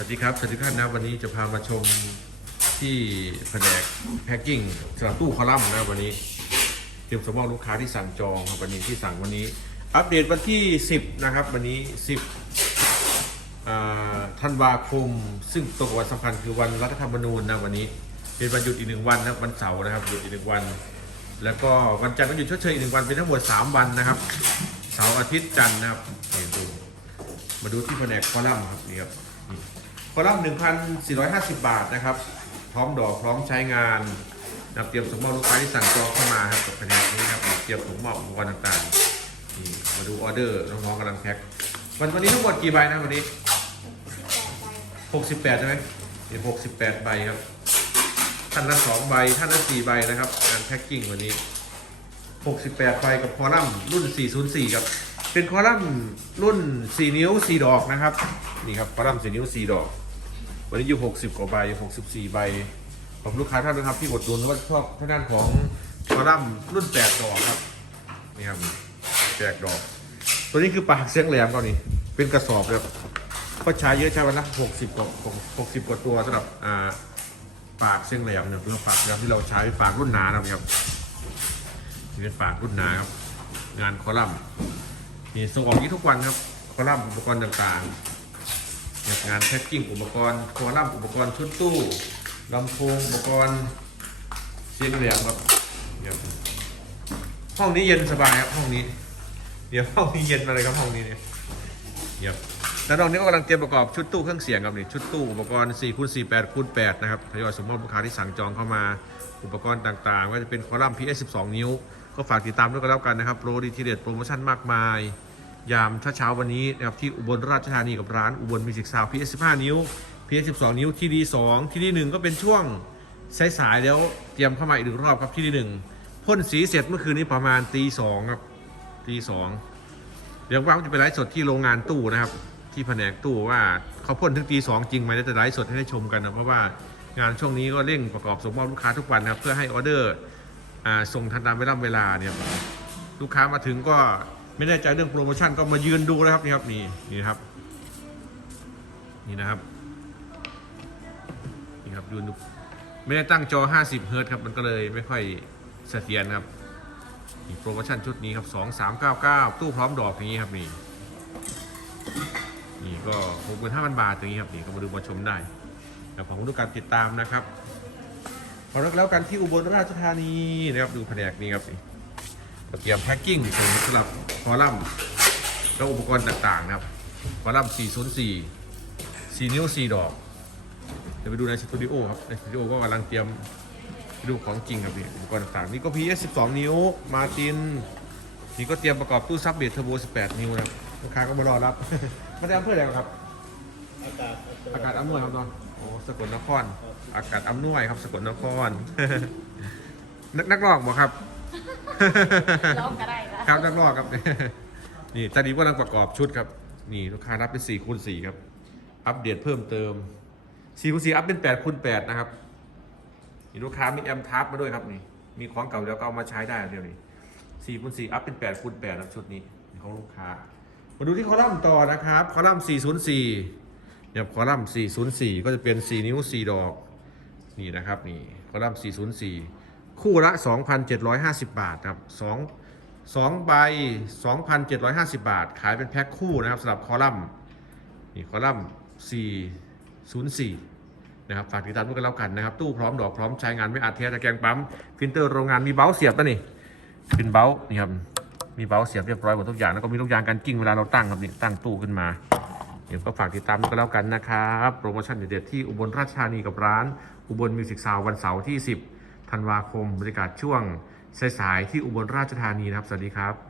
สวัสดีครับ สวัสดีท่านนะวันนี้จะพามาชมที่แผนกแพ็กกิ้งสำหรับตู้คอลัมน์นะวันนี้เตรียมสำรองลูกค้าที่สั่งจองครับวันนี้ที่สั่งวันนี้ อัปเดตวันที่ 10 นะครับ วันนี้ 10ธันวาคม ซึ่งตรงกับวันสำคัญคือวันรัฐธรรมนูญนะวันนี้เป็นวันหยุดอีกหนึ่งวันนะวันเสาร์นะครับหยุดอีกหนึ่งวัน แล้วก็วันจันทร์ก็หยุดชดเชยอีกหนึ่งวันเป็นทั้งหมด3วันนะครับเสาร์อาทิตย์จันทร์นะครับมาดูที่แผนกคอลัมน์ครับนี่ครับ ลัมน์1,450 บาทนะครับ พร้อมดอกพร้อมใช้งานนะเตรียมสมมอบลูกค้าที่สั่งจองเข้ามาครับกับแผนกนี้ครับเตรียมสมมอบอุปกรณ์ต่างๆนี่มาดูออเดอร์น้องๆกำลังแพ็ควันวันนี้ทั้งหมดกี่ใบนะวันนี้ 68 ใช่ไหมนี่68 ใบครับท่านละ 2 ใบท่านละ 4 ใบนะครับงานแพ็คกิ้งวันนี้ 68 ใบกับคอลัมน์รุ่น 404 ครับ เป็นคอลัมน์รุ่น 4 นิ้ว 4 ดอกนะครับ นี่ครับคอลัมน์ 4 นิ้ว 4 ดอก วันนี้อยู่60กว่าใบ64 ใบ ของลูกค้าท่านนะครับที่กดดุลว่าชอบทางด้านของคอลัมรุ่น8ดอกครับนี่ครับ8ดอก ตัวนี้คือปากเสียงแหลมก่อนนี่เป็นกระสอบครับก็ใช้เยอะใช้วันละ60กว่า60กว่าตัวสำหรับอ่าปากเสียงแหลมเนี่ยเป็นปากแหลมที่เราใช้ปากรุ่นหนานะครับที่เป็นฝากรุ่นหนาครับงานคอลัมน์นี่ส่งออกนี้ทุกวันครับคอลัมน์อุปกรณ์ต่างๆ งานแพ็คกิ้งอุปกรณ์คอลัมน์อุปกรณ์ชุดตู้ลำโพงอุปกรณ์เสียงแหลมครับห้องนี้เย็นสบายครับห้องนี้ เดี๋ยวห้องนี้เย็นมาเลยครับห้องนี้เนี่ยเดี๋ยวแล้วน้องนี้ก็กำลังเตรียมประกอบชุดตู้เครื่องเสียงครับนี่ชุดตู้อุปกรณ์4คูณ4 8คูณ8นะครับทยอยสมมติลูกค้าที่สั่งจองเข้ามาอุปกรณ์ต่างๆว่าจะเป็นคอลัมน์ PS 12 นิ้ว ก็ฝากติดตามด้วยกันแล้วกันนะครับโปรดีทีเด็ดโปรโมชั่นมากมาย ยามเช้าวันนี้นะครับที่อุบลราชธานีกับร้านอุบลมิวสิกซาว PS 15นิ้ว PS 12นิ้วที่ดี2ที่ดี1ก็เป็นช่วงสายๆแล้วเตรียมเข้ามาอีกหนึ่งรอบครับที่ดี1พ่นสีเสร็จเมื่อคืนนี้ประมาณตีสองครับตีสองเดี๋ยวว่าจะไปไลฟ์สดที่โรงงานตู้นะครับ ที่แผนกตู้ว่าเขาพ่นถึงตีสองจริงไหมจะไลฟ์สดให้ได้ชมกันนะเพราะว่างานช่วงนี้ก็เร่งประกอบส่งมอบลูกค้าทุกวันนะครับเพื่อให้ออเดอร์ส่งทันตามเวลาเวลาเนี่ยลูกค้ามาถึงก็ ไม่แน่ใจเรื่องโปรโมชั่นก็มายืนดูนะครับนี่ครับนี่นี่ครับ นี่นะครับนี่ครับยืนดูไม่ได้ตั้งจอ 50เฮิร์ตครับมันก็เลยไม่ค่อยเสถียรครับนี่โปรโมชั่นชุดนี้ครับ 2399 ตู้พร้อมดอกอย่างนี้ครับนี่นี่ก็65,000บาทอย่างนี้ครับนี่ก็มาดูมาชมได้แล้วขอบคุณทุกการติดตามนะครับขอรักแล้วกันที่อุบลราชธานีนะครับดูแผนกนี้ครับนี่ เตรียมแพ็กกิ้งสำหรับคอลัมน์และอุปกรณ์ต่างๆนะครับคอลัมน์ 404 4 นิ้ว 4 ดอก เดี๋ยวไปดูในสตูดิโอครับ ในสตูดิโอก็กำลังเตรียมดูของจริงครับนี่อุปกรณ์ต่างๆ นี่ก็ PS 12 นิ้ว มาติน นี่ก็เตรียมประกอบตู้ซับเบสเทอร์โบ 18 นิ้วนะครับลูกค้าก็มารอรับ มาได้อำเภออะไรครับ อากาศอากาศอำนวยครับเนโอ้สกลนคร อากาศอำนวยครับ สกลนคร นักนักร้องบ่ครับ ร้องก็ได้ค่ะครับนักร้อครับ นี่ตอนนี้กำลังประกอบชุดครับ นี่ลูกค้ารับเป็น4คูณ4ครับ อัปเดตเพิ่มเติม4คูณ4อัพเป็น8คูณ8นะครับนี่ลูกค้ามีแอมทับมาด้วยครับนี่ มีของเก่าแล้วก็เอามาใช้ได้เดี๋ยวนี้4คูณ4อัพเป็น8คูณ8ครับชุดนี้ของลูกค้า มาดูที่คอลัมน์ต่อนะครับ คอลัมน์ 404เนี่ยคอลัมน์ 404 ก็จะเป็น 4 นิ้ว 4 ดอก นี่นะครับ นี่ คอลัมน์ 404 คู่ละ 2,750 บาทครับ2 2ใบ 2,750 บาท ขายเป็นแพ็คคู่นะครับสำหรับคอลัมน์นี่คอลัมน์404 นะครับฝากติดตามด้วยกันแล้วกันนะครับ ตู้พร้อมดอกพร้อมใช้งานไม่อัดเทสตะแกรงปั๊มฟิลเตอร์โรงงานมีเบ้าเสียบป่ะนี่เป็นเบ้านี่ครับมีเบ้าเสียบเรียบร้อยหมดทุกอย่างแล้วก็มีลูกยางกันกิ้งเวลาเราตั้งครับนี่ตั้งตู้ขึ้นมาเดี๋ยวก็ฝากติดตามด้วยกันแล้วกันนะครับ โปรโมชั่นเด็ดๆที่อุบลราชธานีกับร้าน อุบลมิวสิกซาววันเสาร์ที่ 10 ธันวาคมบรรยากาศช่วงสายๆที่อุบลราชธานีนะครับ สวัสดีครับ